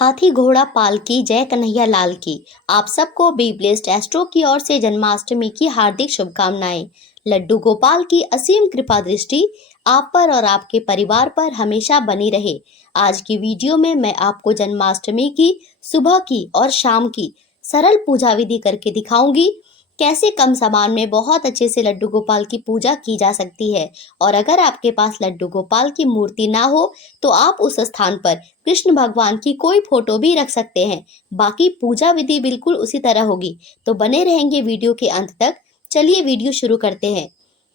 हाथी घोड़ा पालकी जय कन्हैया लाल की। आप सबको बी ब्लेस्ड एस्ट्रो की ओर से जन्माष्टमी की हार्दिक शुभकामनाएं। लड्डू गोपाल की असीम कृपा दृष्टि आप पर और आपके परिवार पर हमेशा बनी रहे। आज की वीडियो में मैं आपको जन्माष्टमी की सुबह की और शाम की सरल पूजा विधि करके दिखाऊंगी, कैसे कम सामान में बहुत अच्छे से लड्डू गोपाल की पूजा की जा सकती है। और अगर आपके पास लड्डू गोपाल की मूर्ति ना हो तो आप उस स्थान पर कृष्ण भगवान की कोई फोटो भी रख सकते हैं। बाकी पूजा विधि बिल्कुल उसी तरह होगी, तो बने रहेंगे वीडियो के अंत तक। चलिए वीडियो शुरू करते हैं।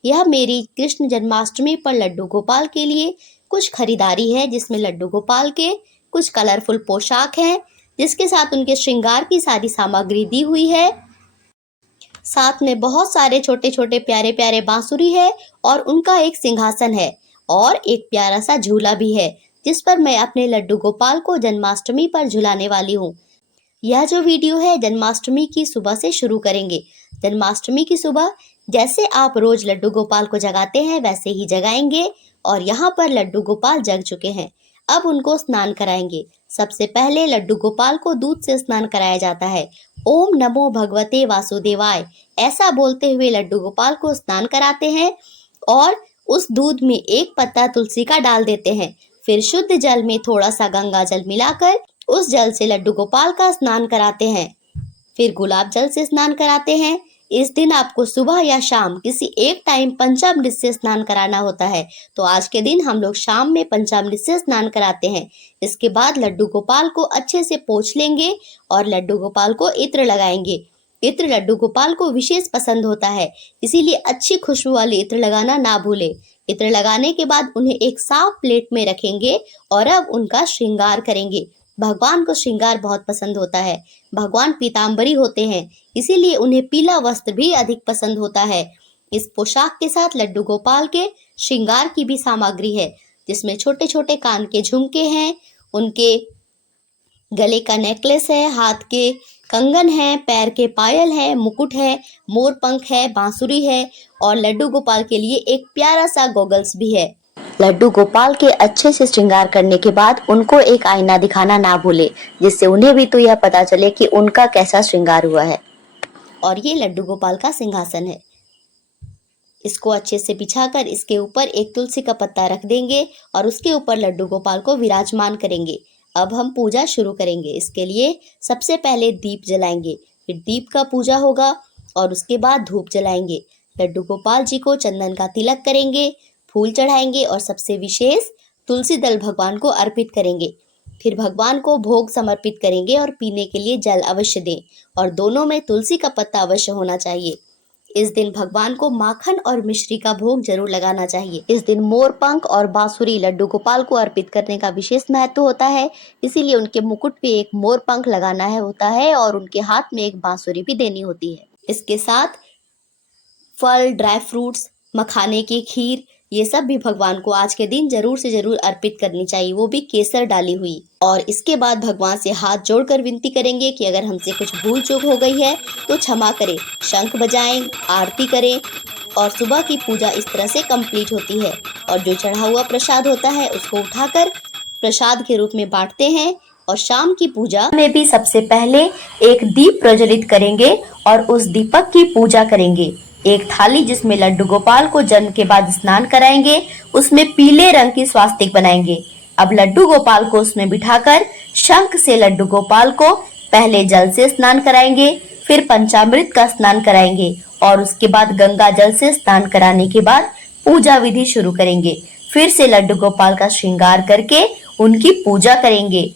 यह मेरी कृष्ण जन्माष्टमी पर लड्डू गोपाल के लिए कुछ खरीदारी है, जिसमें लड्डू गोपाल के कुछ कलरफुल पोशाक हैं, जिसके साथ उनके श्रृंगार की सारी सामग्री दी हुई है। साथ में बहुत सारे छोटे छोटे प्यारे प्यारे बांसुरी है और उनका एक सिंहासन है और एक प्यारा सा झूला भी है, जिस पर मैं अपने लड्डू गोपाल को जन्माष्टमी पर झुलाने वाली हूँ। यह जो वीडियो है जन्माष्टमी की सुबह से शुरू करेंगे। जन्माष्टमी की सुबह जैसे आप रोज लड्डू गोपाल को जगाते हैं वैसे ही जगाएंगे। और यहाँ पर लड्डू गोपाल जग चुके हैं, अब उनको स्नान कराएंगे। सबसे पहले लड्डू गोपाल को दूध से स्नान कराया जाता है। ओम नमो भगवते वासुदेवाय ऐसा बोलते हुए लड्डू गोपाल को स्नान कराते हैं और उस दूध में एक पत्ता तुलसी का डाल देते हैं। फिर शुद्ध जल में थोड़ा सा गंगा जल मिलाकर उस जल से लड्डू गोपाल का स्नान कराते हैं। फिर गुलाब जल से स्नान कराते हैं। इस दिन आपको सुबह या शाम किसी एक टाइम पंचामृत से स्नान कराना होता है, तो आज के दिन हम लोग शाम में पंचामृत से स्नान कराते हैं। इसके बाद लड्डू गोपाल को अच्छे से पोंछ लेंगे और लड्डू गोपाल को इत्र लगाएंगे। इत्र लड्डू गोपाल को विशेष पसंद होता है, इसीलिए अच्छी खुशबू वाले इत्र लगाना ना भूले। इत्र लगाने के बाद उन्हें एक साफ प्लेट में रखेंगे और अब उनका श्रृंगार करेंगे। भगवान को श्रृंगार बहुत पसंद होता है। भगवान पीताम्बरी होते हैं, इसीलिए उन्हें पीला वस्त्र भी अधिक पसंद होता है। इस पोशाक के साथ लड्डू गोपाल के श्रृंगार की भी सामग्री है, जिसमें छोटे छोटे कान के झुमके हैं, उनके गले का नेकलेस है, हाथ के कंगन है, पैर के पायल है, मुकुट है, मोर पंख है, बांसुरी है और लड्डू गोपाल के लिए एक प्यारा सा गॉगल्स भी है। लड्डू गोपाल के अच्छे से श्रृंगार करने के बाद उनको एक आईना दिखाना ना भूले, जिससे उन्हें भी तो यह पता चले कि उनका कैसा श्रृंगार हुआ है। और ये लड्डू गोपाल का सिंहासन है, इसको अच्छे से बिछाकर इसके ऊपर एक तुलसी का पत्ता रख देंगे और उसके ऊपर लड्डू गोपाल को विराजमान करेंगे। अब हम पूजा शुरू करेंगे। इसके लिए सबसे पहले दीप जलाएंगे, फिर दीप का पूजा होगा और उसके बाद धूप जलाएंगे। लड्डू गोपाल जी को चंदन का तिलक करेंगे, फूल चढ़ाएंगे और सबसे विशेष तुलसी दल भगवान को अर्पित करेंगे। फिर भगवान को भोग समर्पित करेंगे और पीने के लिए जल अवश्य दें और दोनों में तुलसी का पत्ता अवश्य होना चाहिए। इस दिन भगवान को माखन और मिश्री का भोग जरूर लगाना चाहिए। इस दिन मोर पंख और बांसुरी लड्डू गोपाल को अर्पित करने का विशेष महत्व होता है, इसीलिए उनके मुकुट पे एक मोर पंख लगाना होता है और उनके हाथ में एक बांसुरी भी देनी होती है। इसके साथ फल, ड्राई फ्रूट्स, मखाने की खीर, ये सब भी भगवान को आज के दिन जरूर से जरूर अर्पित करनी चाहिए, वो भी केसर डाली हुई। और इसके बाद भगवान से हाथ जोड़कर विनती करेंगे कि अगर हमसे कुछ भूल चूक हो गई है तो क्षमा करें। शंख बजाएं, आरती करें और सुबह की पूजा इस तरह से कंप्लीट होती है। और जो चढ़ा हुआ प्रसाद होता है उसको उठाकर प्रसाद के रूप में बांटते हैं। और शाम की पूजा में भी सबसे पहले एक दीप प्रज्वलित करेंगे और उस दीपक की पूजा करेंगे। एक थाली जिसमें लड्डू गोपाल को जन्म के बाद स्नान कराएंगे, उसमें पीले रंग की स्वास्तिक बनाएंगे। अब लड्डू गोपाल को उसमें बिठाकर शंख से लड्डू गोपाल को पहले जल से स्नान कराएंगे, फिर पंचामृत का स्नान कराएंगे और उसके बाद गंगा जल से स्नान कराने के बाद पूजा विधि शुरू करेंगे। फिर से लड्डू गोपाल का श्रृंगार करके उनकी पूजा करेंगे,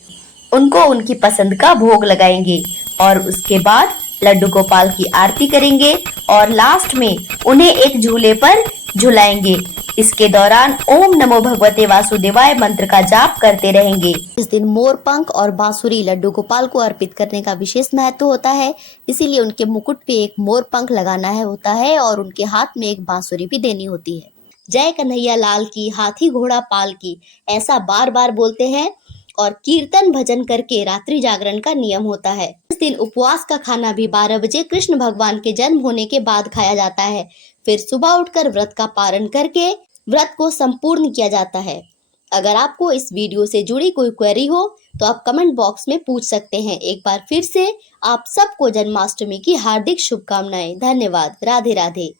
उनको उनकी पसंद का भोग लगाएंगे और उसके बाद लड्डू गोपाल की आरती करेंगे और लास्ट में उन्हें एक झूले पर झुलाएंगे। इसके दौरान ओम नमो भगवते वासुदेवाय मंत्र का जाप करते रहेंगे। इस दिन मोर पंख और बांसुरी लड्डू गोपाल को अर्पित करने का विशेष महत्व होता है, इसीलिए उनके मुकुट पे एक मोर पंख लगाना होता है और उनके हाथ में एक बांसुरी भी देनी होती है। जय कन्हैया लाल की, हाथी घोड़ा पाल की, ऐसा बार बार बोलते हैं और कीर्तन भजन करके रात्रि जागरण का नियम होता है। इस दिन उपवास का खाना भी 12 बजे कृष्ण भगवान के जन्म होने के बाद खाया जाता है। फिर सुबह उठकर व्रत का पारण करके व्रत को संपूर्ण किया जाता है। अगर आपको इस वीडियो से जुड़ी कोई क्वेरी हो तो आप कमेंट बॉक्स में पूछ सकते हैं। एक बार फिर से आप सबको जन्माष्टमी की हार्दिक शुभकामनाएं। धन्यवाद। राधे राधे।